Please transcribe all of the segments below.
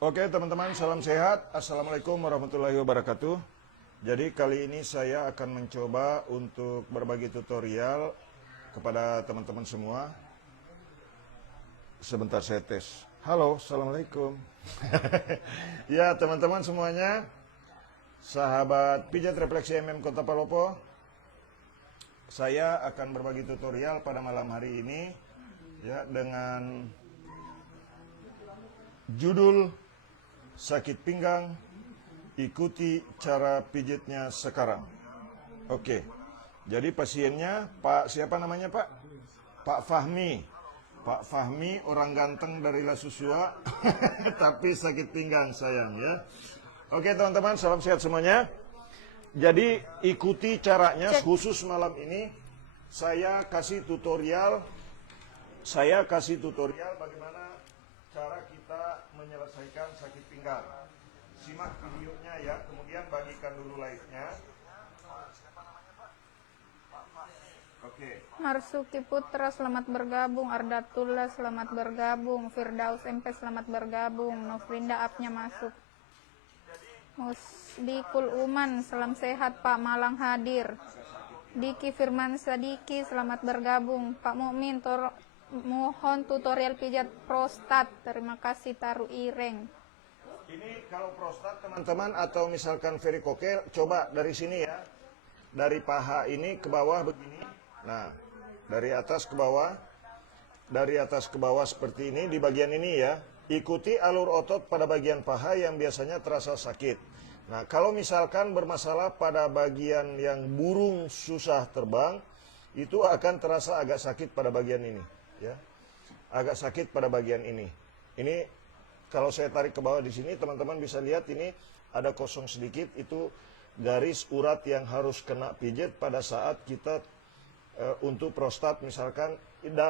Oke teman-teman, salam sehat. Assalamualaikum warahmatullahi wabarakatuh. Jadi kali ini saya akan mencoba untuk berbagi tutorial kepada teman-teman semua. Sebentar saya tes. Halo, assalamualaikum. Ya teman-teman semuanya, sahabat pijat refleksi Kota Palopo, saya akan berbagi tutorial pada malam hari ini ya dengan judul sakit pinggang, ikuti cara pijitnya sekarang. Oke, jadi pasiennya Pak siapa namanya Pak? Pak Fahmi. Pak Fahmi orang ganteng dari La Susua, tapi sakit pinggang sayang ya. Oke teman-teman, salam sehat semuanya. Jadi ikuti caranya, khusus malam ini saya kasih tutorial bagaimana cara kita menyelesaikan sakit pinggang. Simak videonya ya, kemudian bagikan dulu live-nya. Oke. Marsuki Putra selamat bergabung, Ardatullah selamat bergabung, Firdaus MP selamat bergabung, Novrinda Apnya masuk. Musdikul Uman salam sehat Pak Malang hadir. Diki Firman Sadiki selamat bergabung. Pak Mukmin mohon tutorial pijat prostat. Terima kasih Taruh Ireng. Ini kalau prostat teman-teman atau misalkan varikokel, coba dari sini ya. Dari paha ini ke bawah begini. Nah, dari atas ke bawah. Dari atas ke bawah seperti ini di bagian ini ya. Ikuti alur otot pada bagian paha yang biasanya terasa sakit. Nah, kalau misalkan bermasalah pada bagian yang burung susah terbang, itu akan terasa agak sakit pada bagian ini ya. Agak sakit pada bagian ini. Ini kalau saya tarik ke bawah di sini, teman-teman bisa lihat ini ada kosong sedikit, itu garis urat yang harus kena pijat pada saat kita untuk prostat misalkan,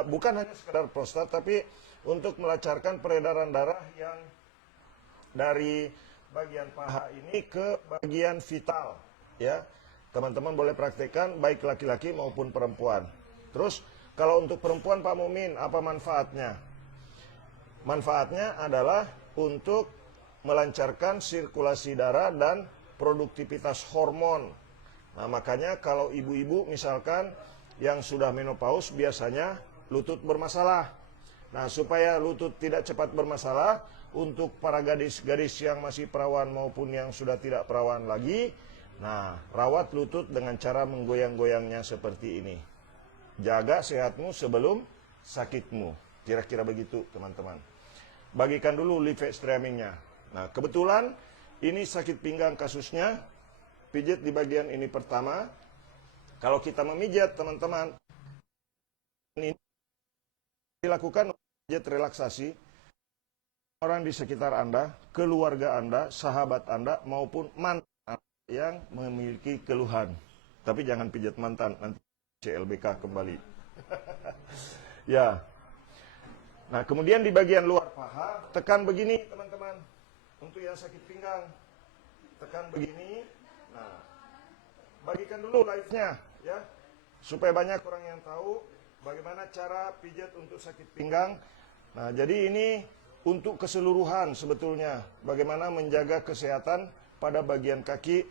bukan hanya sekedar prostat, tapi untuk melancarkan peredaran darah yang dari bagian paha ini ke bagian vital ya. Teman-teman boleh praktekkan baik laki-laki maupun perempuan. Terus kalau untuk perempuan Pak Mumin, apa manfaatnya? Manfaatnya adalah untuk melancarkan sirkulasi darah dan produktivitas hormon. Nah, makanya kalau ibu-ibu misalkan yang sudah menopause biasanya lutut bermasalah. Nah, supaya lutut tidak cepat bermasalah, untuk para gadis-gadis yang masih perawan maupun yang sudah tidak perawan lagi, nah, rawat lutut dengan cara menggoyang-goyangnya seperti ini. Jaga sehatmu sebelum sakitmu. Kira-kira begitu, teman-teman. Bagikan dulu live streamingnya. Nah, kebetulan ini sakit pinggang kasusnya. Pijat di bagian ini pertama. Kalau kita memijat, teman-teman, ini dilakukan pijat relaksasi. Orang di sekitar Anda, keluarga Anda, sahabat Anda, maupun mantan yang memiliki keluhan. Tapi jangan pijat mantan, nanti CLBK kembali. Ya. Nah, kemudian di bagian luar paha, tekan begini teman-teman. Untuk yang sakit pinggang, tekan begini. Nah, bagikan dulu live-nya ya. Supaya banyak orang yang tahu bagaimana cara pijat untuk sakit pinggang. Nah, jadi ini untuk keseluruhan sebetulnya, bagaimana menjaga kesehatan pada bagian kaki.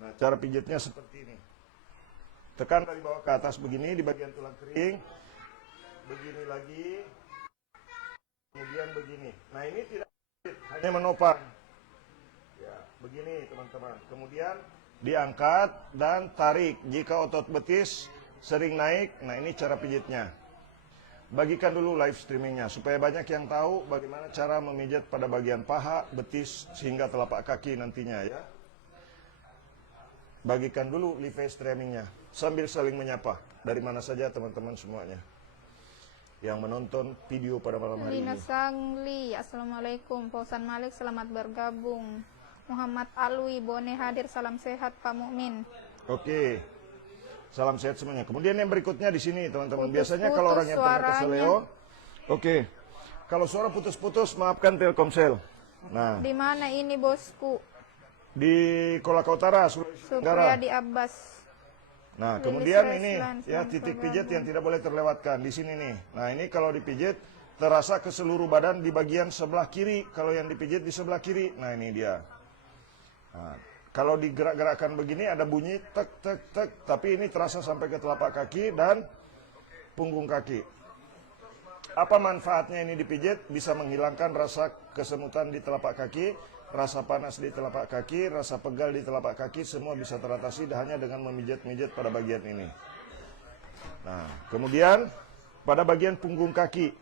Nah, cara pijatnya seperti ini. Tekan dari bawah ke atas begini di bagian tulang kering. Begini lagi. Kemudian begini. Nah, ini tidak hanya menopang. Ya, begini teman-teman. Kemudian diangkat dan tarik. Jika otot betis sering naik, nah ini cara pijitnya. Bagikan dulu live streamingnya supaya banyak yang tahu bagaimana cara memijat pada bagian paha, betis, sehingga telapak kaki nantinya ya. Bagikan dulu live streamingnya sambil saling menyapa dari mana saja teman-teman semuanya yang menonton video pada malam hari Lina ini. Sangli, Assalamualaikum. Fausan Malik selamat bergabung. Muhammad Alwi Bone hadir, salam sehat Pak Mukmin. Oke. Salam sehat semuanya. Kemudian yang berikutnya di sini teman-teman. Biasanya Putus-putus kalau orang yang pernah ke suaranya. Seleo, oke. Kalau suara putus-putus, maafkan Telkomsel. Nah, Di mana ini bosku? di Kolaka Utara, Sulawesi Tenggara. Supriyadi Abbas. Nah, Lilis kemudian Reslan, ini ya selamat titik bergabung. pijat yang tidak boleh terlewatkan di sini nih. Nah, ini kalau dipijit terasa ke seluruh badan di bagian sebelah kiri. Kalau yang dipijit di sebelah kiri, nah ini dia. Nah, kalau digerak-gerakkan begini ada bunyi tek tek tek, tapi ini terasa sampai ke telapak kaki dan punggung kaki. Apa manfaatnya ini dipijit? Bisa menghilangkan rasa kesemutan di telapak kaki, rasa panas di telapak kaki, rasa pegal di telapak kaki, semua bisa teratasi hanya dengan memijit-mijit pada bagian ini. Nah, kemudian pada bagian punggung kaki,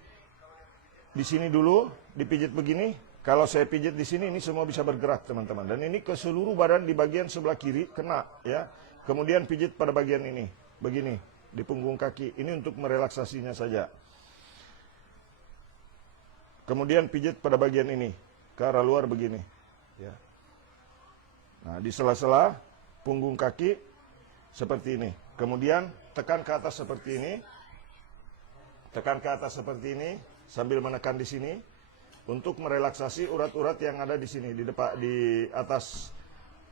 di sini dulu dipijit begini. Kalau saya pijit di sini, ini semua bisa bergerak, teman-teman. Dan ini ke seluruh badan di bagian sebelah kiri kena, ya. Kemudian pijit pada bagian ini, begini, di punggung kaki. Ini untuk merelaksasinya saja. Kemudian pijit pada bagian ini, ke arah luar begini, ya. Nah, di sela-sela punggung kaki seperti ini. Kemudian tekan ke atas seperti ini. Tekan ke atas seperti ini sambil menekan di sini untuk merelaksasi urat-urat yang ada di sini di depan, di atas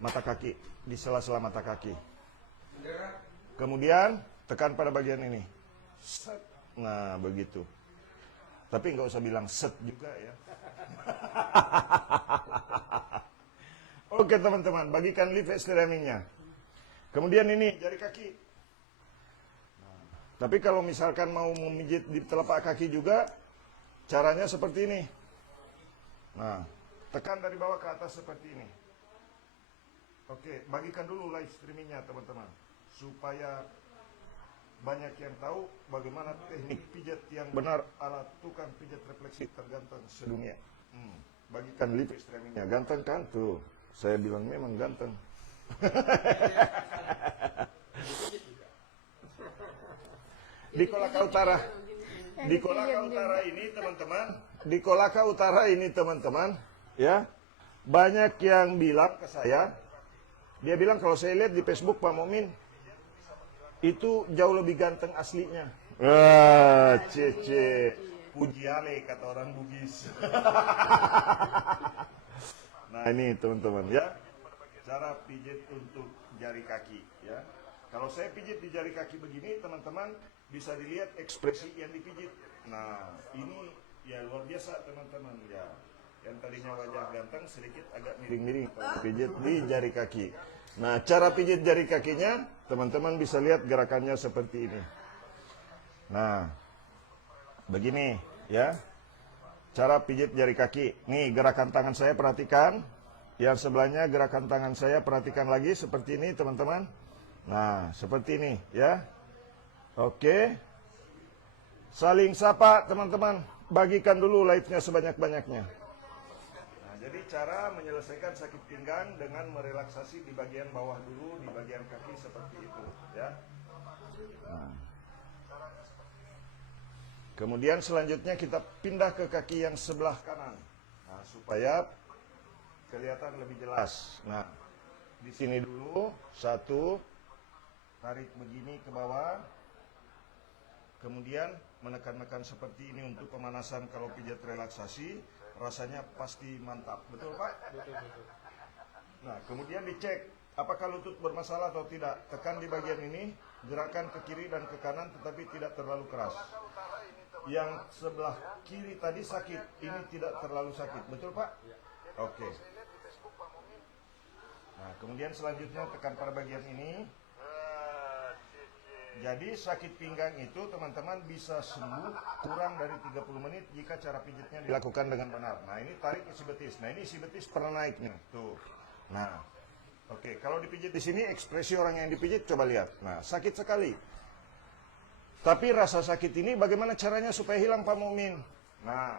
mata kaki, di sela-sela mata kaki. Kemudian tekan pada bagian ini. Set. Nah, begitu. Tapi nggak usah bilang set juga ya. Oke teman-teman, bagikan live streamingnya. Kemudian ini jari kaki. Tapi kalau misalkan mau memijit di telapak kaki juga, caranya seperti ini. Nah, tekan dari bawah ke atas seperti ini. Oke, bagikan dulu live streamingnya teman-teman, supaya banyak yang tahu bagaimana teknik pijat yang benar ala tukang pijat refleksi terganteng sedunia. Bagikan live streamingnya, ganteng kan tuh? Saya bilang memang ganteng. Di Kolaka Utara, di Kolaka Utara ini teman-teman, di Kolaka Utara ini teman-teman, ya, banyak yang bilang ke saya, dia bilang kalau saya lihat di Facebook Pak Momin itu jauh lebih ganteng aslinya. Wah, cece, pujiale kata orang Bugis. Nah ini teman-teman ya, cara pijit untuk jari kaki ya. Kalau saya pijit di jari kaki begini teman-teman, bisa dilihat ekspresi yang dipijit. Nah, ini ya luar biasa teman-teman ya. Yang tadinya wajah ganteng sedikit agak miring-miring pijit di jari kaki. Nah, cara pijit jari kakinya teman-teman bisa lihat gerakannya seperti ini. Nah, begini ya. Cara pijit jari kaki. Nih, gerakan tangan saya perhatikan. Yang sebelahnya gerakan tangan saya perhatikan lagi seperti ini teman-teman. Nah, seperti ini ya. Oke, saling sapa teman-teman, bagikan dulu live-nya sebanyak-banyaknya. Nah, jadi cara menyelesaikan sakit pinggang dengan merelaksasi di bagian bawah dulu, di bagian kaki seperti itu ya. Nah. Kemudian selanjutnya kita pindah ke kaki yang sebelah kanan, nah, supaya kelihatan lebih jelas. Nah, di sini dulu, satu, tarik begini ke bawah. Kemudian menekan-nekan seperti ini untuk pemanasan. Kalau pijat relaksasi rasanya pasti mantap, betul Pak? Betul. Nah, kemudian dicek apakah lutut bermasalah atau tidak. Tekan di bagian ini, gerakan ke kiri dan ke kanan tetapi tidak terlalu keras. Yang sebelah kiri tadi sakit, ini tidak terlalu sakit, betul Pak? Oke. Nah, kemudian selanjutnya tekan pada bagian ini. Jadi sakit pinggang itu teman-teman bisa sembuh kurang dari 30 menit jika cara pijitnya dilakukan dengan benar. Nah, ini tarik isi betis. Nah, ini isi betis pernah naik nih. Tuh. Nah, oke. Kalau dipijit di sini, ekspresi orang yang dipijit coba lihat. Nah, sakit sekali. Tapi rasa sakit ini bagaimana caranya supaya hilang Pak Mumin? Nah,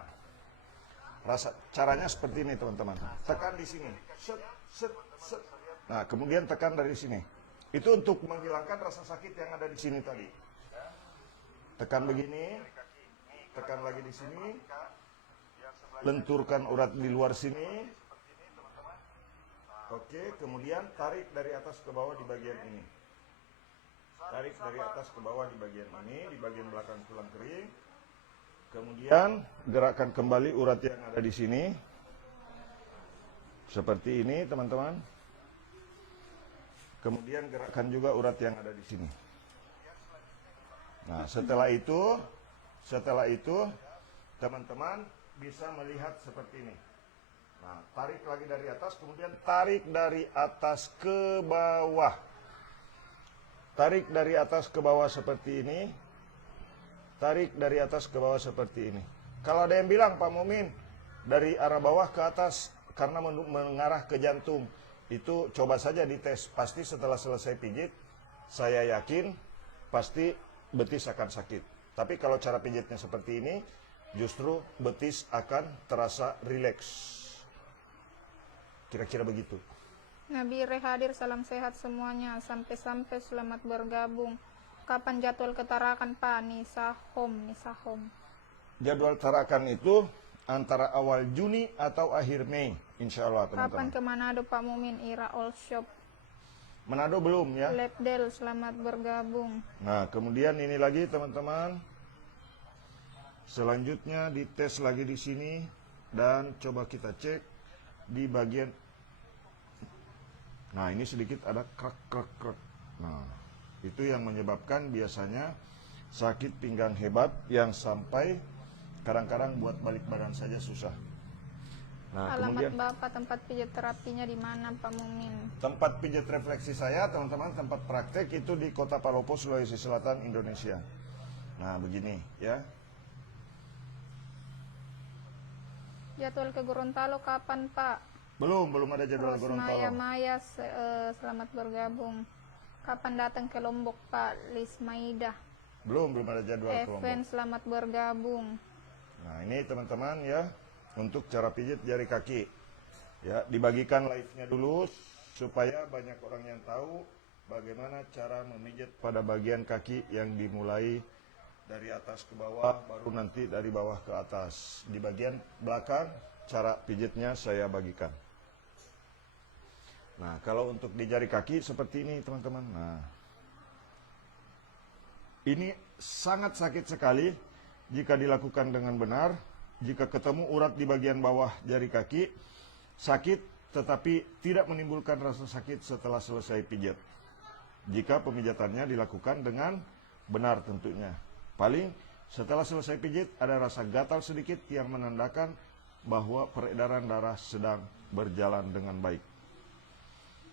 caranya seperti ini teman-teman. Tekan di sini. Set, set, set. Nah, kemudian tekan dari sini. Itu untuk menghilangkan rasa sakit yang ada di sini tadi. Tekan begini, tekan lagi di sini, lenturkan urat di luar sini. Oke, kemudian tarik dari atas ke bawah di bagian ini. Tarik dari atas ke bawah di bagian ini, di bagian belakang tulang kering. Kemudian gerakkan kembali urat yang ada di sini. Seperti ini, teman-teman. Kemudian gerakkan juga urat yang ada di sini. Nah, setelah itu teman-teman bisa melihat seperti ini. Nah, tarik lagi dari atas, kemudian tarik dari atas ke bawah. Tarik dari atas ke bawah seperti ini. Tarik dari atas ke bawah seperti ini. Kalau ada yang bilang, Pak Mumin, dari arah bawah ke atas karena mengarah ke jantung, itu coba saja dites. Pasti setelah selesai pijit, saya yakin pasti betis akan sakit. Tapi kalau cara pijitnya seperti ini, justru betis akan terasa rileks. Kira-kira begitu. Nabi hadir, salam sehat semuanya. Sampai-sampai selamat bergabung. Kapan jadwal ketarakan Pak? Nisahom. Jadwal tarakan itu antara awal Juni atau akhir Mei, insya Allah Kapan teman-teman. ke Manado Pak Mumin? Ira All Shop. Manado belum ya. Lepdel, selamat bergabung. Nah, kemudian ini lagi teman-teman. Selanjutnya dites lagi di sini dan coba kita cek di bagian. Nah, ini sedikit ada krek. Nah, itu yang menyebabkan biasanya sakit pinggang hebat yang sampai kadang-kadang buat balik badan saja susah. Nah, Alamat kemudian Bapak, tempat pijat terapinya di mana Pak Mumin? tempat pijat refleksi saya, teman-teman, tempat praktek itu di Kota Palopo, Sulawesi Selatan, Indonesia. Nah, begini ya. Jadwal ke Gorontalo kapan Pak? Belum ada jadwal Terus Gorontalo. Maya, selamat bergabung. Kapan datang ke Lombok Pak? Lismaida. Belum ada jadwal ke Lombok. Evan, selamat bergabung. Nah, ini teman-teman ya, untuk cara pijit jari kaki. Ya, dibagikan live-nya dulu supaya banyak orang yang tahu bagaimana cara memijit pada bagian kaki yang dimulai dari atas ke bawah, baru nanti dari bawah ke atas. Di bagian belakang, cara pijitnya saya bagikan. Nah, kalau untuk di jari kaki seperti ini, teman-teman. Nah, ini sangat sakit sekali jika dilakukan dengan benar. Jika ketemu urat di bagian bawah jari kaki, sakit tetapi tidak menimbulkan rasa sakit setelah selesai pijat. Jika pemijatannya dilakukan dengan benar tentunya. Paling setelah selesai pijit ada rasa gatal sedikit yang menandakan bahwa peredaran darah sedang berjalan dengan baik.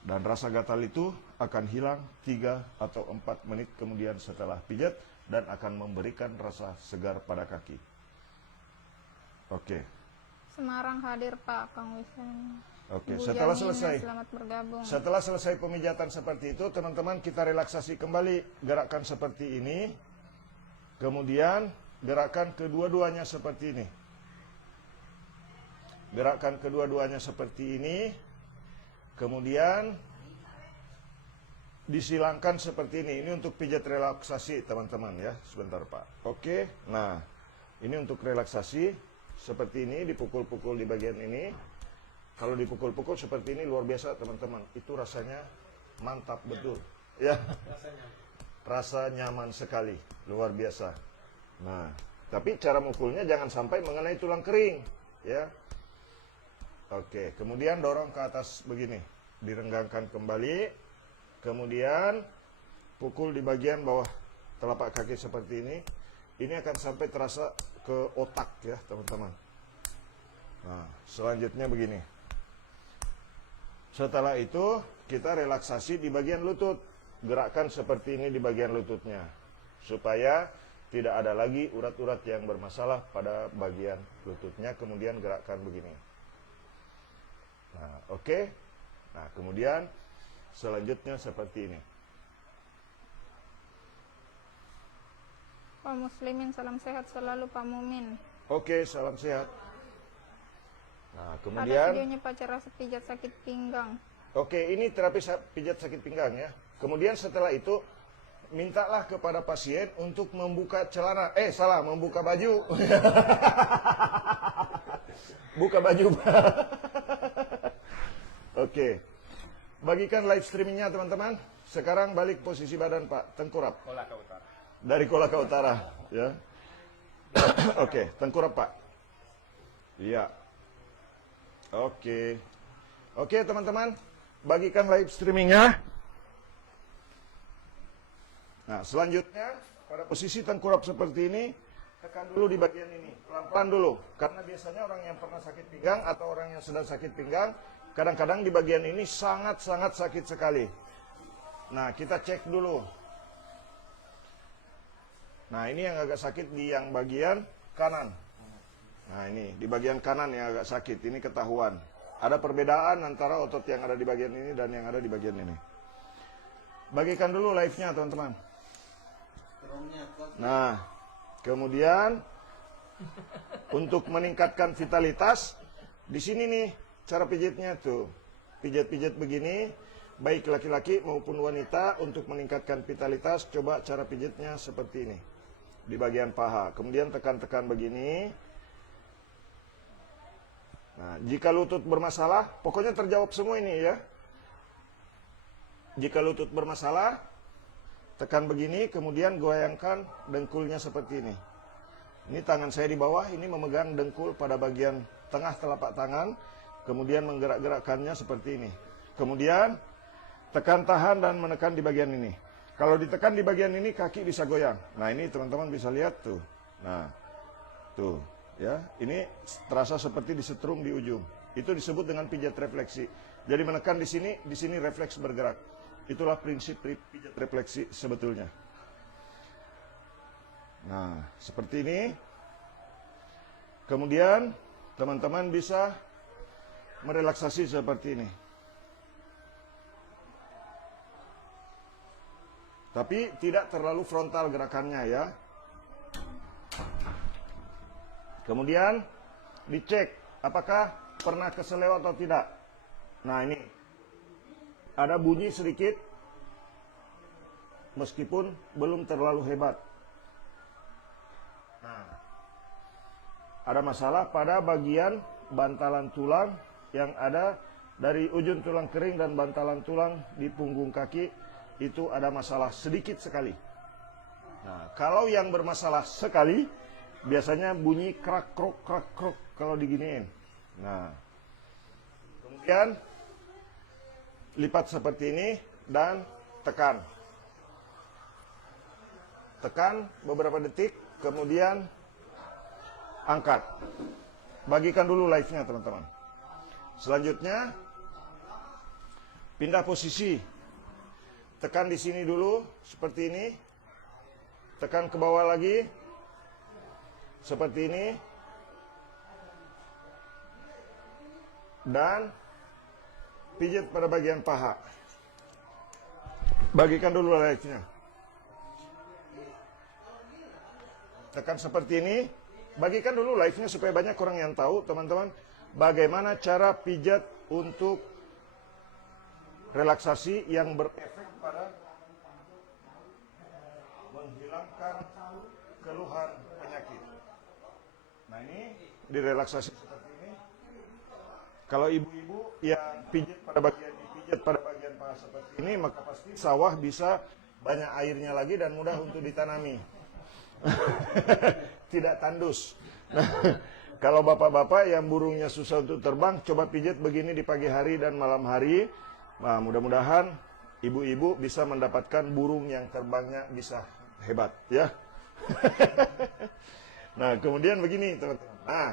Dan rasa gatal itu akan hilang 3 atau 4 menit kemudian setelah pijat dan akan memberikan rasa segar pada kaki. Oke. Semarang hadir Pak, Kang Wisan. Oke, Bu setelah Jamina, selesai. selamat bergabung. Setelah selesai pemijatan seperti itu, teman-teman kita relaksasi kembali. Gerakan seperti ini. Kemudian gerakan kedua-duanya seperti ini. Gerakan kedua-duanya seperti ini. Kemudian disilangkan seperti ini. Ini untuk pijat relaksasi teman-teman ya. Sebentar Pak. Oke. Nah, ini untuk relaksasi seperti ini. Dipukul-pukul di bagian ini. Kalau dipukul-pukul seperti ini luar biasa teman-teman. Itu rasanya mantap betul. Ya. Rasa nyaman sekali. Luar biasa. Nah, tapi cara mukulnya jangan sampai mengenai tulang kering. Ya. Oke, kemudian dorong ke atas begini, direnggangkan kembali, kemudian pukul di bagian bawah telapak kaki seperti ini. Ini akan sampai terasa ke otak ya teman-teman. Nah, selanjutnya begini. Setelah itu kita relaksasi di bagian lutut, gerakan seperti ini di bagian lututnya, supaya tidak ada lagi urat-urat yang bermasalah pada bagian lututnya. Kemudian gerakan begini. Nah, oke. Nah, kemudian selanjutnya seperti ini. Pak Muslimin, salam sehat selalu Pak Mumin. Oke, salam sehat. Nah, Ada kemudian videonya Pak, cara pijat sakit pinggang. oke, ini terapi pijat sakit pinggang ya. Kemudian setelah itu mintalah kepada pasien untuk membuka celana. Membuka baju. Buka baju. Oke. Bagikan live streamingnya teman-teman. Sekarang balik posisi badan Pak, tengkurap. Kolaka Utara. Dari Kolaka Utara, ya. Oke, tengkurap Pak. Iya. Oke. Oke teman-teman, bagikan live streamingnya. Nah, selanjutnya pada posisi tengkurap seperti ini, tekan dulu di bagian ini, pelan-pelan dulu. Karena biasanya orang yang pernah sakit pinggang atau orang yang sedang sakit pinggang, kadang-kadang di bagian ini sangat-sangat sakit sekali. Nah, kita cek dulu. Nah, ini yang agak sakit di yang bagian kanan. Nah, ini di bagian kanan yang agak sakit, ini ketahuan. Ada perbedaan antara otot yang ada di bagian ini dan yang ada di bagian ini. Bagikan dulu live-nya, teman-teman. Nah, kemudian untuk meningkatkan vitalitas, di sini nih cara pijitnya tuh. Pijat-pijat begini, baik laki-laki maupun wanita, untuk meningkatkan vitalitas, coba cara pijitnya seperti ini. Di bagian paha, kemudian tekan-tekan begini. Nah, jika lutut bermasalah, pokoknya terjawab semua ini ya. Jika lutut bermasalah, tekan begini, kemudian goyangkan dengkulnya seperti ini. Ini tangan saya di bawah, ini memegang dengkul pada bagian tengah telapak tangan, kemudian menggerak-gerakkannya seperti ini. Kemudian tekan, tahan, dan menekan di bagian ini. Kalau ditekan di bagian ini, kaki bisa goyang. Nah, ini teman-teman bisa lihat tuh. Nah, tuh. Ya, ini terasa seperti disetrum di ujung. Itu disebut dengan pijat refleksi. Jadi menekan di sini refleks bergerak. Itulah prinsip pijat refleksi sebetulnya. Nah, seperti ini. Kemudian teman-teman bisa merelaksasi seperti ini. Tapi tidak terlalu frontal gerakannya ya. Kemudian dicek apakah pernah keseleo atau tidak. Nah, ini ada bunyi sedikit meskipun belum terlalu hebat. Nah, ada masalah pada bagian bantalan tulang yang ada dari ujung tulang kering dan bantalan tulang di punggung kaki, itu ada masalah sedikit sekali. Nah, kalau yang bermasalah sekali, biasanya bunyi krak krok kalau diginiin. Nah, kemudian lipat seperti ini dan tekan. Tekan beberapa detik, kemudian angkat. Bagikan dulu live-nya, teman-teman. Selanjutnya, pindah posisi. Tekan di sini dulu, seperti ini. Tekan ke bawah lagi, seperti ini. Dan pijit pada bagian paha. Bagikan dulu live-nya. Tekan seperti ini. Bagikan dulu live-nya supaya banyak orang yang tahu, teman-teman, bagaimana cara pijat untuk relaksasi yang berefek pada menghilangkan keluhan penyakit. Nah, ini direlaksasi seperti ini. Kalau ibu-ibu yang pijat pada bagian paha seperti ini, maka pasti sawah bisa banyak airnya lagi dan mudah untuk ditanami. Tidak tandus. Nah, kalau bapak-bapak yang burungnya susah untuk terbang, coba pijat begini di pagi hari dan malam hari. Nah, mudah-mudahan ibu-ibu bisa mendapatkan burung yang terbangnya bisa hebat, ya. Nah, kemudian begini, teman-teman. Nah,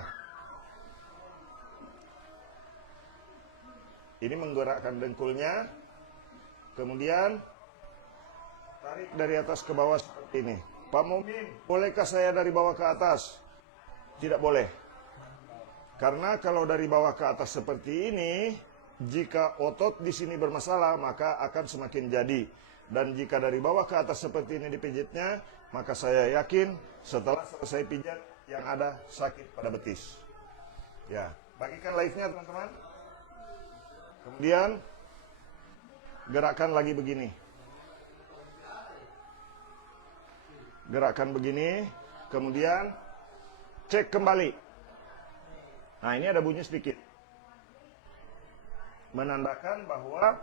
ini menggerakkan dengkulnya. Kemudian tarik dari atas ke bawah seperti ini. Pak Mumin, bolehkah saya dari bawah ke atas? Tidak boleh. Karena kalau dari bawah ke atas seperti ini, jika otot di sini bermasalah, maka akan semakin jadi. Dan jika dari bawah ke atas seperti ini dipijitnya, maka saya yakin setelah selesai pijat yang ada sakit pada betis. Ya, bagikan live-nya, teman-teman. Kemudian gerakkan lagi begini. Gerakkan begini, kemudian cek kembali. Nah, ini ada bunyi sedikit. Menandakan bahwa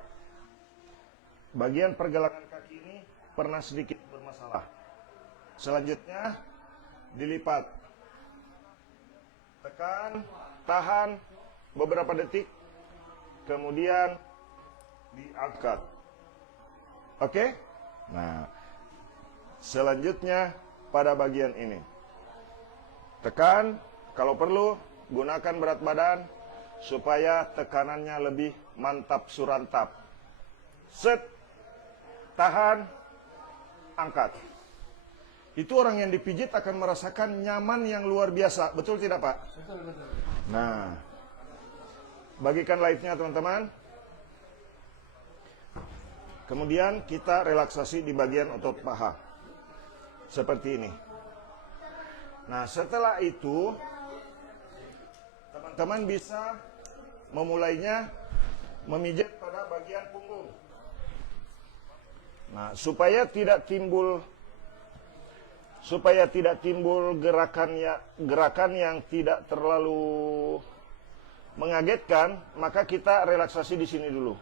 bagian pergelangan kaki ini pernah sedikit bermasalah. Selanjutnya, dilipat. Tekan, tahan beberapa detik, kemudian diangkat. Oke? Nah, selanjutnya pada bagian ini. Tekan, kalau perlu gunakan berat badan supaya tekanannya lebih mantap surantap. Set, tahan, angkat. Itu orang yang dipijit akan merasakan nyaman yang luar biasa. Betul tidak, Pak? Betul. Nah, bagikan live-nya teman-teman. Kemudian kita relaksasi di bagian otot paha. Seperti ini. Nah, setelah itu teman-teman bisa memulainya memijat pada bagian punggung. Nah, supaya tidak timbul gerakan yang tidak terlalu mengagetkan, maka kita relaksasi di sini dulu.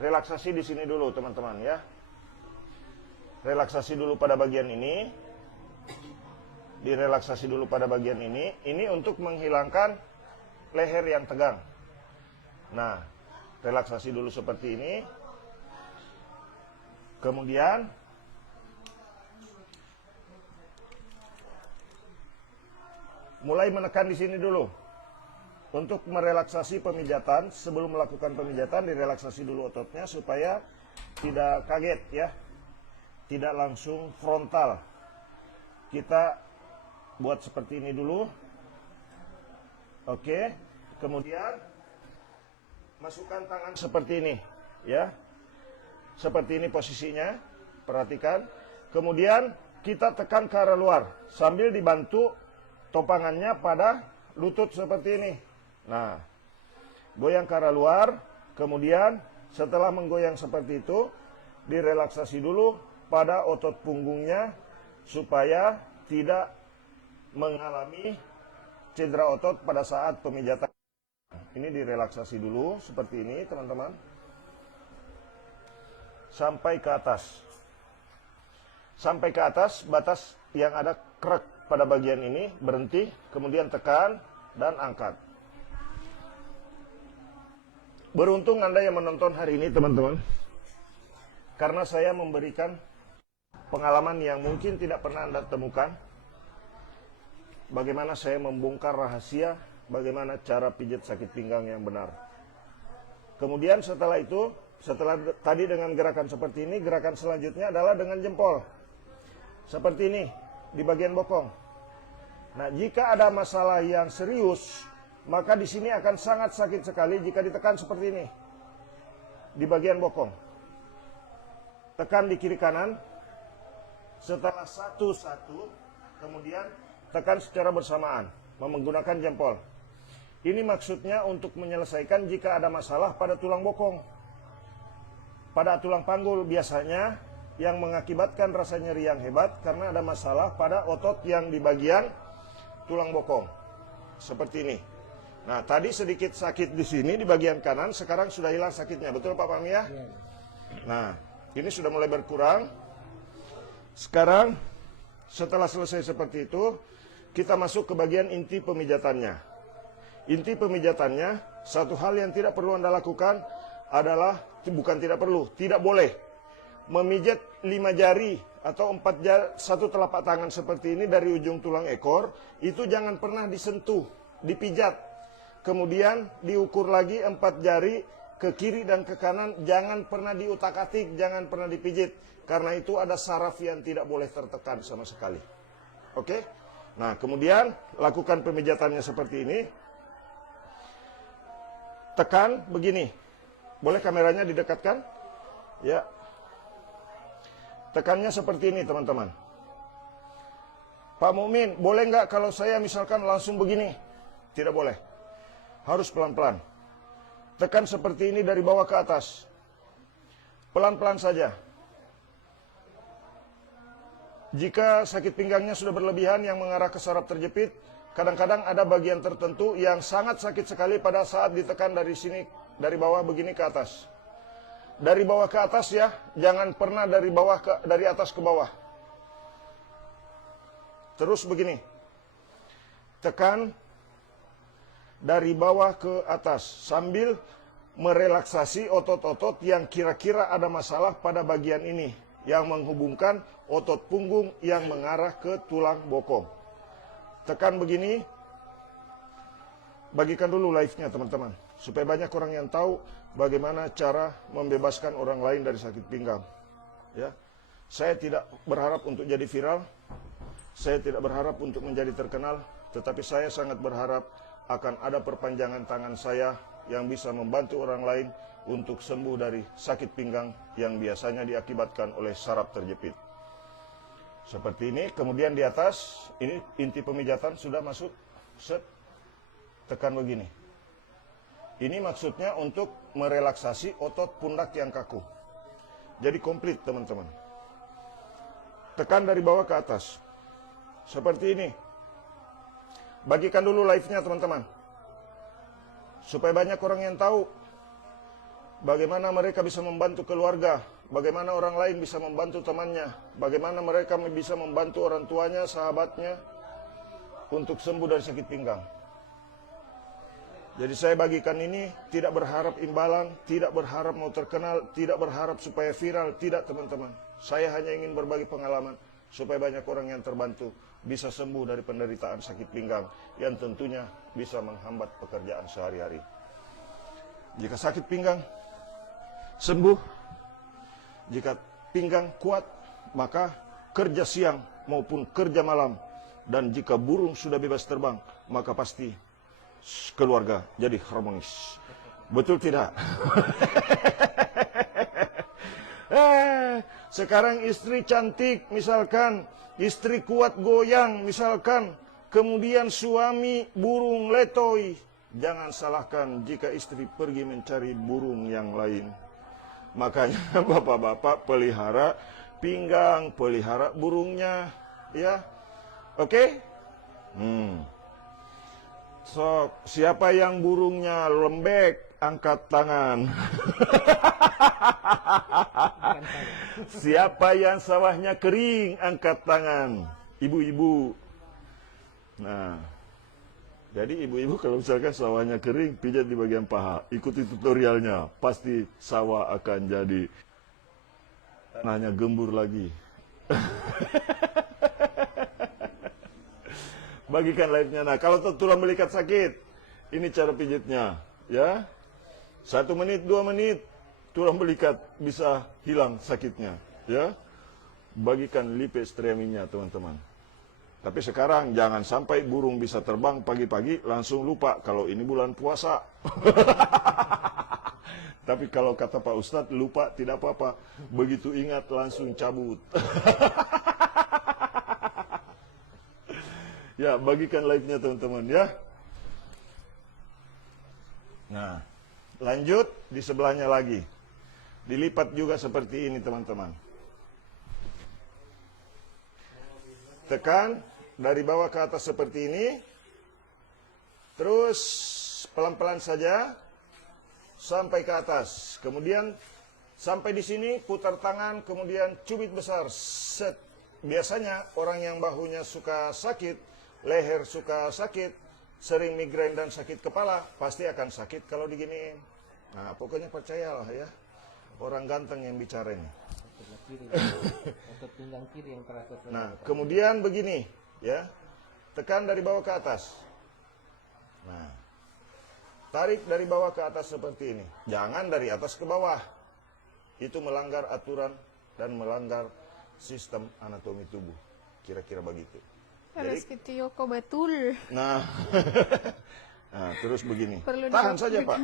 Relaksasi di sini dulu, teman-teman ya. Relaksasi dulu pada bagian ini. Direlaksasi dulu pada bagian ini. Ini untuk menghilangkan leher yang tegang. Nah, relaksasi dulu seperti ini. Kemudian mulai menekan di sini dulu. Untuk merelaksasi pemijatan, sebelum melakukan pemijatan direlaksasi dulu ototnya supaya tidak kaget ya. Tidak langsung frontal. Kita buat seperti ini dulu. Oke. Kemudian masukkan tangan seperti ini ya. Seperti ini posisinya. Perhatikan. Kemudian kita tekan ke arah luar sambil dibantu topangannya pada lutut seperti ini. Nah, goyang ke arah luar. Kemudian setelah menggoyang seperti itu, direlaksasi dulu pada otot punggungnya supaya tidak mengalami cedera otot pada saat pemijatan. Ini direlaksasi dulu seperti ini, teman-teman. Sampai ke atas. Sampai ke atas, batas yang ada krek pada bagian ini, berhenti, kemudian tekan dan angkat. Beruntung Anda yang menonton hari ini, teman-teman. Karena saya memberikan pengalaman yang mungkin tidak pernah Anda temukan. Bagaimana saya membongkar rahasia, bagaimana cara pijat sakit pinggang yang benar. Kemudian setelah itu, setelah tadi dengan gerakan seperti ini, gerakan selanjutnya adalah dengan jempol. Seperti ini, di bagian bokong. Nah, jika ada masalah yang serius, maka di sini akan sangat sakit sekali jika ditekan seperti ini. Di bagian bokong. Tekan di kiri kanan. Setelah satu-satu, kemudian tekan secara bersamaan, menggunakan jempol. Ini maksudnya untuk menyelesaikan jika ada masalah pada tulang bokong. Pada tulang panggul biasanya yang mengakibatkan rasa nyeri yang hebat karena ada masalah pada otot yang di bagian tulang bokong. Seperti ini. Nah, tadi sedikit sakit di sini di bagian kanan, sekarang sudah hilang sakitnya. Betul Pak Pami ya? Nah, ini sudah mulai berkurang. Sekarang setelah selesai seperti itu, kita masuk ke bagian inti pemijatannya. Inti pemijatannya, satu hal yang tidak perlu Anda lakukan adalah, bukan tidak perlu, tidak boleh memijat 5 jari atau 4 jari, satu telapak tangan seperti ini dari ujung tulang ekor, itu jangan pernah disentuh, dipijat. Kemudian diukur lagi 4 jari ke kiri dan ke kanan, jangan pernah diutak-atik, jangan pernah dipijit. Karena itu ada saraf yang tidak boleh tertekan sama sekali. Oke? Nah, kemudian lakukan pemijatannya seperti ini. Tekan begini. Boleh kameranya didekatkan? Ya. Tekannya seperti ini, teman-teman. Pak Mukmin, boleh nggak kalau saya misalkan langsung begini? Tidak boleh. Harus pelan-pelan. Tekan seperti ini dari bawah ke atas. Pelan-pelan saja. Jika sakit pinggangnya sudah berlebihan yang mengarah ke saraf terjepit, kadang-kadang ada bagian tertentu yang sangat sakit sekali pada saat ditekan dari sini, dari bawah begini ke atas. Dari bawah ke atas ya, jangan pernah dari atas ke bawah. Terus begini. Tekan dari bawah ke atas sambil merelaksasi otot-otot yang kira-kira ada masalah pada bagian ini yang menghubungkan otot punggung yang mengarah ke tulang bokong. tekan begini, bagikan dulu live-nya teman-teman, supaya banyak orang yang tahu bagaimana cara membebaskan orang lain dari sakit pinggang. Ya, saya tidak berharap untuk jadi viral, saya tidak berharap untuk menjadi terkenal, tetapi saya sangat berharap akan ada perpanjangan tangan saya yang bisa membantu orang lain untuk sembuh dari sakit pinggang yang biasanya diakibatkan oleh saraf terjepit. Seperti ini, kemudian di atas, ini inti pemijatan sudah masuk, set, tekan begini. Ini maksudnya untuk merelaksasi otot pundak yang kaku. Jadi komplit teman-teman. Tekan dari bawah ke atas. Seperti ini. Bagikan dulu live-nya teman-teman. Supaya banyak orang yang tahu bagaimana mereka bisa membantu keluarga, bagaimana orang lain bisa membantu temannya, bagaimana mereka bisa membantu orang tuanya, sahabatnya untuk sembuh dari sakit pinggang. Jadi saya bagikan ini tidak berharap imbalan, tidak berharap mau terkenal, tidak berharap supaya viral, tidak teman-teman. Saya hanya ingin berbagi pengalaman supaya banyak orang yang terbantu bisa sembuh dari penderitaan sakit pinggang yang tentunya bisa menghambat pekerjaan sehari-hari. Jika sakit pinggang sembuh, jika pinggang kuat, maka kerja siang maupun kerja malam, dan jika burung sudah bebas terbang, maka pasti keluarga jadi harmonis. Betul tidak? Sekarang istri cantik, misalkan, istri kuat goyang, misalkan, kemudian suami burung letoy. Jangan salahkan jika istri pergi mencari burung yang lain. Makanya bapak-bapak pelihara pinggang, pelihara burungnya, ya. Oke? So, siapa yang burungnya lembek, angkat tangan. Siapa yang sawahnya kering, angkat tangan. Ibu-ibu. Nah, jadi ibu-ibu kalau misalkan sawahnya kering, pijat di bagian paha. Ikuti tutorialnya, pasti sawah akan jadi tanahnya gembur lagi. Bagikan live-nya. Nah, kalau tulang belikat sakit, ini cara pijitnya, ya. 1 menit, 2 menit, tulang belikat bisa hilang sakitnya, ya. Bagikan lipestriaminya, teman-teman. Tapi sekarang jangan sampai burung bisa terbang pagi-pagi langsung lupa kalau ini bulan puasa. Tapi kalau kata Pak Ustadz, lupa tidak apa-apa. Begitu ingat langsung cabut. Ya, bagikan live-nya teman-teman ya. Nah, lanjut di sebelahnya lagi. Dilipat juga seperti ini teman-teman. Tekan dari bawah ke atas seperti ini. Terus pelan-pelan saja sampai ke atas. Kemudian sampai di sini putar tangan, kemudian cubit besar. Set. Biasanya orang yang bahunya suka sakit, leher suka sakit, sering migrain dan sakit kepala, pasti akan sakit kalau diginiin. Nah, pokoknya percayalah ya. Orang ganteng yang bicara ini. Otot pinggang kiri yang terasa. Nah, kemudian begini, ya. Tekan dari bawah ke atas. Nah, tarik dari bawah ke atas seperti ini. Jangan dari atas ke bawah. Itu melanggar aturan dan melanggar sistem anatomi tubuh. Kira-kira begitu. Harus gitu Yoko, betul. Nah, nah terus begini. Perlu Tahan di- saja Pak.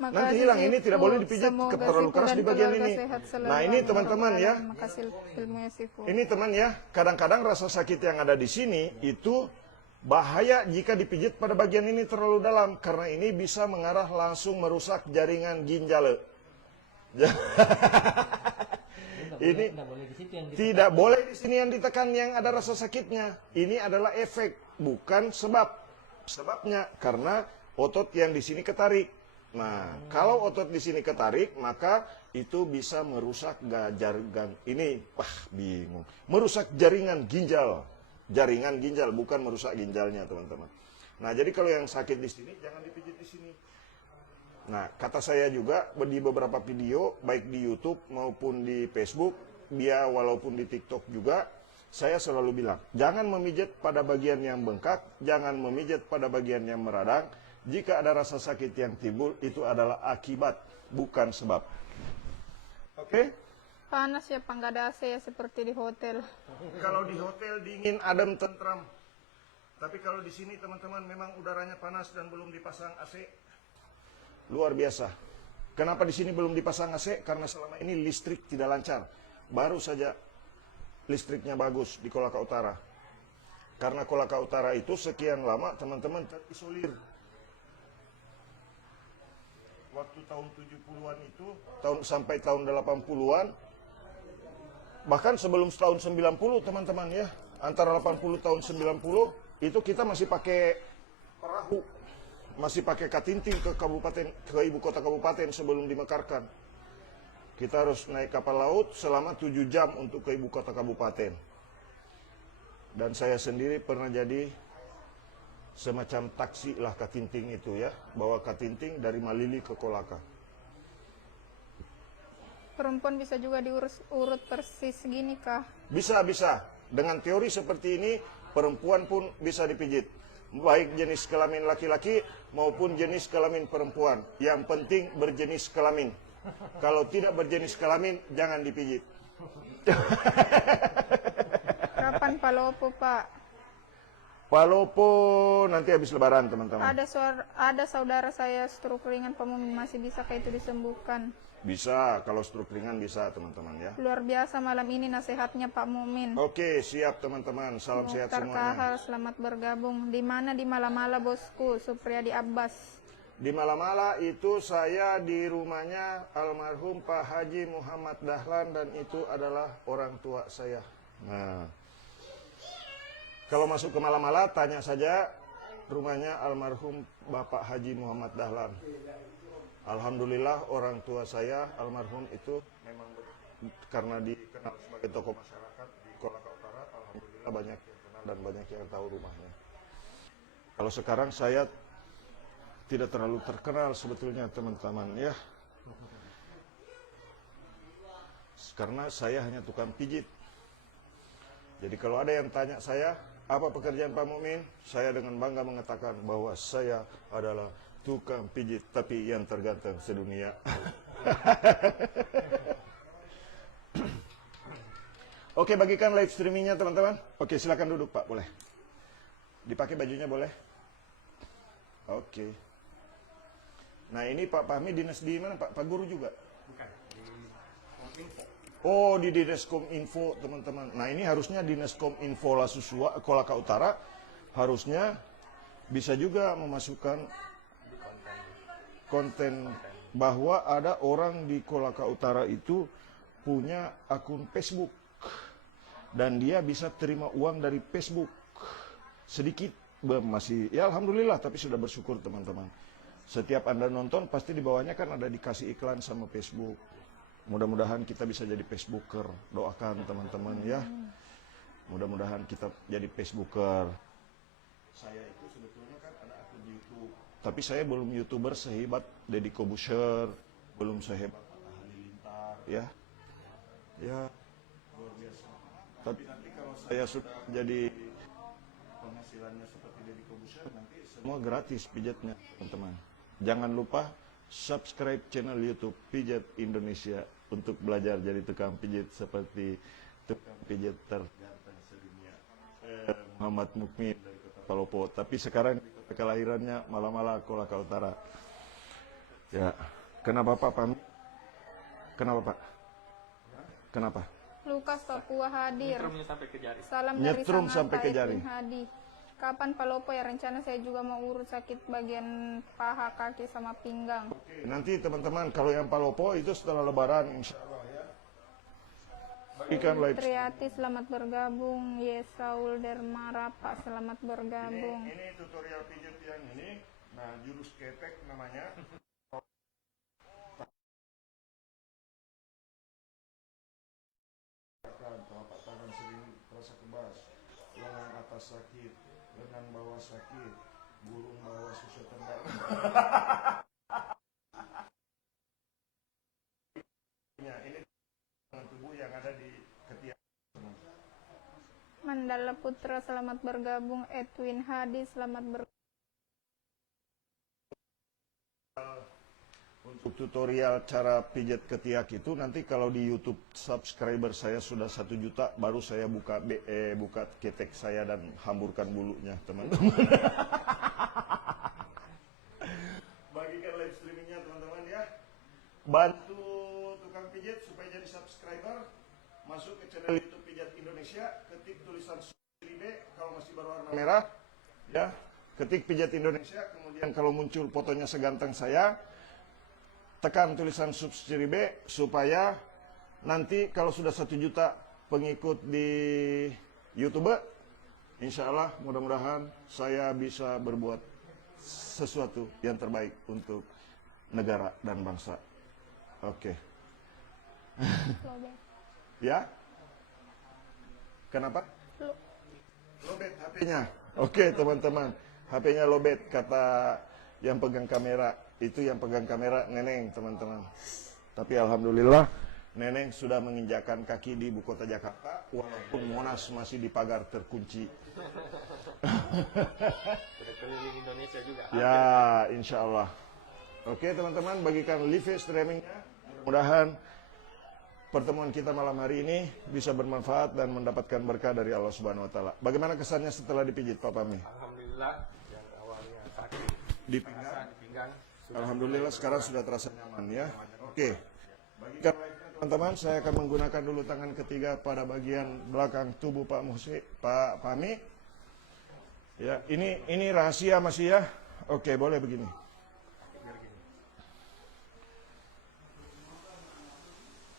Makasih, Nanti hilang ini tidak Sifu. boleh dipijat Semoga terlalu Sifu keras dan di bagian keluarga ini. sehat selalu. Nah ini Amin. teman-teman ya. Makasih ilmunya Sifu. Ini teman ya. Kadang-kadang rasa sakit yang ada di sini itu bahaya jika dipijit pada bagian ini terlalu dalam. Karena ini bisa mengarah langsung merusak jaringan ginjal. Ini tidak boleh di sini yang ditekan yang ada rasa sakitnya. Ini adalah efek, bukan sebab. Sebabnya karena otot yang di sini ketarik. Nah, kalau otot di sini ketarik, maka itu bisa merusak jaringan ini. Wah, bingung. Merusak jaringan ginjal. Jaringan ginjal, bukan merusak ginjalnya, teman-teman. Nah, jadi kalau yang sakit di sini, jangan dipijit di sini. Nah, kata saya juga di beberapa video, baik di YouTube maupun di Facebook, dia walaupun di TikTok juga, saya selalu bilang, jangan memijat pada bagian yang bengkak, jangan memijat pada bagian yang meradang. Jika ada rasa sakit yang timbul, itu adalah akibat, bukan sebab. Oke? Panas ya Pak, nggak ada AC ya seperti di hotel. Kalau di hotel dingin, adem, tentram. Tapi kalau di sini teman-teman memang udaranya panas dan belum dipasang AC. Luar biasa. Kenapa di sini belum dipasang AC? Karena selama ini listrik tidak lancar. Baru saja listriknya bagus di Kolaka Utara. Karena Kolaka Utara itu sekian lama teman-teman terisolir. Waktu tahun 70-an itu, sampai tahun 80-an, bahkan sebelum tahun 90 teman-teman ya, antara 80 tahun 90, itu kita masih pakai perahu, masih pakai katinting ke ibu kota kabupaten sebelum dimekarkan. Kita harus naik kapal laut selama 7 jam untuk ke ibu kota kabupaten. Dan saya sendiri pernah jadi semacam taksi lah katinting itu ya. Bawa katinting dari Malili ke Kolaka. Perempuan bisa juga diurus urut persis gini kah? Bisa, bisa. Dengan teori seperti ini, perempuan pun bisa dipijit. Baik jenis kelamin laki-laki maupun jenis kelamin perempuan. Yang penting berjenis kelamin. Kalau tidak berjenis kelamin, jangan dipijit. Kapan Palopo Pak? Palopo nanti habis lebaran teman-teman. Ada saudara saya stroke ringan Pak Mumin, masih bisa kayak itu disembuhkan? Bisa, kalau stroke ringan bisa teman-teman ya. Luar biasa malam ini nasihatnya Pak Mumin. Oke, siap teman-teman. Salam sehat Dokter semuanya. Kahal, selamat bergabung. Di mana di Malamala bosku? Supriyadi Abbas. Di Malamala itu saya di rumahnya almarhum Pak Haji Muhammad Dahlan dan itu adalah orang tua saya. Nah, kalau masuk ke Malamala tanya saja rumahnya almarhum Bapak Haji Muhammad Dahlan. Alhamdulillah orang tua saya almarhum itu memang karena dikenal sebagai tokoh masyarakat di Kolaka Utara, alhamdulillah banyak yang kenal dan banyak yang tahu rumahnya. Kalau sekarang saya tidak terlalu terkenal sebetulnya teman-teman ya. Karena saya hanya tukang pijit. Jadi kalau ada yang tanya saya, apa pekerjaan Pak Mukmin? Saya dengan bangga mengatakan bahwa saya adalah tukang pijit, tapi yang terganteng sedunia. Oke, bagikan live streamingnya teman-teman. Oke, silakan duduk Pak, boleh. Dipakai bajunya boleh. Oke. Nah ini Pak Fahmi dinas di mana Pak? Pak Guru juga? Bukan, di Kominfo. Oh di Dinas Kominfo teman-teman. Nah ini harusnya Dinas Kominfo Lasusua, Kolaka Utara harusnya bisa juga memasukkan konten bahwa ada orang di Kolaka Utara itu punya akun Facebook dan dia bisa terima uang dari Facebook sedikit masih ya alhamdulillah tapi sudah bersyukur teman-teman. Setiap Anda nonton pasti di bawahnya kan ada dikasih iklan sama Facebook. Mudah-mudahan kita bisa jadi Facebooker. Doakan teman-teman ya. Mudah-mudahan kita jadi Facebooker. Saya itu sebetulnya kan ada akun YouTube. Tapi saya belum YouTuber sehebat Deddy Kobusher, belum sehebat Atta Halilintar ya. Ya, luar biasa. Tapi nanti kalau saya sudah jadi penghasilannya seperti Deddy Kobusher, nanti semua gratis pijatnya teman-teman. Jangan lupa subscribe channel YouTube Pijat Indonesia untuk belajar jadi tukang pijit seperti tukang pijit terganteng sedunia. Muhammad Mukmin dari Kota Palopo, tapi sekarang di kota kelahirannya Malamala, Kolaka Utara. Ya, kenapa Pak Pam? Kenapa Pak? Kenapa? Lukas Papua hadir. Nyetrum sampai ke jari. Salam dari Nyetrum Sangatta, sampai ke jari. Edwin Hadi. Kapan Palopo ya? Rencana saya juga mau urut sakit bagian paha, kaki, sama pinggang. Nanti teman-teman kalau yang Palopo itu setelah Lebaran insya Allah ya. Bagikan live. Triati selamat bergabung. Yesaul Dermarapa selamat bergabung. Ini tutorial pijat yang ini. Nah jurus ketek namanya. Telapak tangan sering terasa kebas, lengan atas sakit, lengan bawah sakit, burung bawah susah tendang. Ini tubuh yang ada di ketiak. Mandala Putra selamat bergabung. Edwin Hadi selamat bergabung. Untuk tutorial cara pijat ketiak itu nanti kalau di YouTube subscriber saya sudah 1 juta baru saya buka buka ketek saya dan hamburkan bulunya, teman-teman. Bagikan live streamingnya, teman-teman ya. Bantu tukang pijat supaya jadi subscriber. Masuk ke channel YouTube Pijat Indonesia, ketik tulisan Sri B kalau masih berwarna merah, ya. Ketik Pijat Indonesia, kemudian kalau muncul fotonya seganteng saya, tekan tulisan subsidi B supaya nanti kalau sudah 1 juta pengikut di YouTube, insya Allah mudah-mudahan saya bisa berbuat sesuatu yang terbaik untuk negara dan bangsa. Oke. Ya? Kenapa? Lobet HP-nya. Oke, teman-teman. HP-nya lobet, kata yang pegang kamera. Itu yang pegang kamera Neneng, teman-teman. Tapi alhamdulillah Neneng sudah menginjakan kaki di ibu kota Jakarta, walaupun Monas masih di pagar terkunci. Sudah keliling Indonesia juga. Ya, insya Allah. Oke, teman-teman, bagikan live streamingnya. Mudah-mudahan pertemuan kita malam hari ini bisa bermanfaat dan mendapatkan berkah dari Allah Subhanahu wa taala. Bagaimana kesannya setelah dipijit, Pak Pami? Alhamdulillah, yang awalnya sakit Di di pinggang. Alhamdulillah sekarang sudah terasa nyaman ya. Oke. Bagikan like-nya, teman-teman, saya akan menggunakan dulu tangan ketiga pada bagian belakang tubuh Pak Pak Pami. Ya, ini rahasia masih ya. Oke, boleh begini.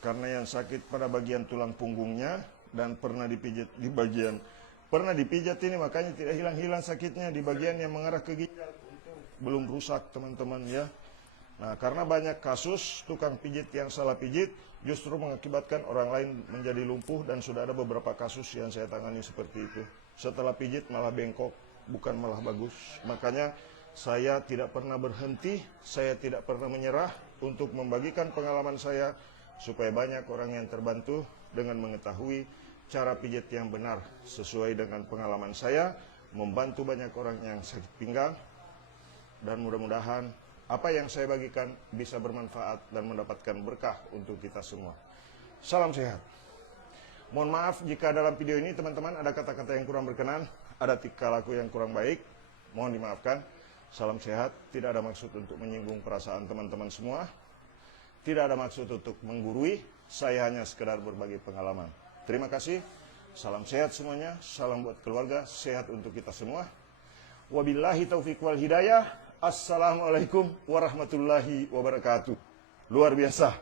Karena yang sakit pada bagian tulang punggungnya dan pernah dipijat di bagian ini, makanya tidak hilang-hilang sakitnya di bagian yang mengarah ke ginjal. Belum rusak, teman-teman ya. Nah, karena banyak kasus tukang pijit yang salah pijit justru mengakibatkan orang lain menjadi lumpuh, dan sudah ada beberapa kasus yang saya tangani seperti itu. Setelah pijit malah bengkok, bukan malah bagus. Makanya saya tidak pernah berhenti, saya tidak pernah menyerah untuk membagikan pengalaman saya supaya banyak orang yang terbantu dengan mengetahui cara pijat yang benar sesuai dengan pengalaman saya, membantu banyak orang yang sakit pinggang, dan mudah-mudahan apa yang saya bagikan bisa bermanfaat dan mendapatkan berkah untuk kita semua. Salam sehat. Mohon maaf jika dalam video ini teman-teman ada kata-kata yang kurang berkenan, ada tingkah laku yang kurang baik, mohon dimaafkan. Salam sehat, tidak ada maksud untuk menyinggung perasaan teman-teman semua. Tidak ada maksud untuk menggurui, saya hanya sekedar berbagi pengalaman. Terima kasih, salam sehat semuanya, salam buat keluarga, sehat untuk kita semua. Wabillahi taufiq wal hidayah, assalamualaikum warahmatullahi wabarakatuh. Luar biasa.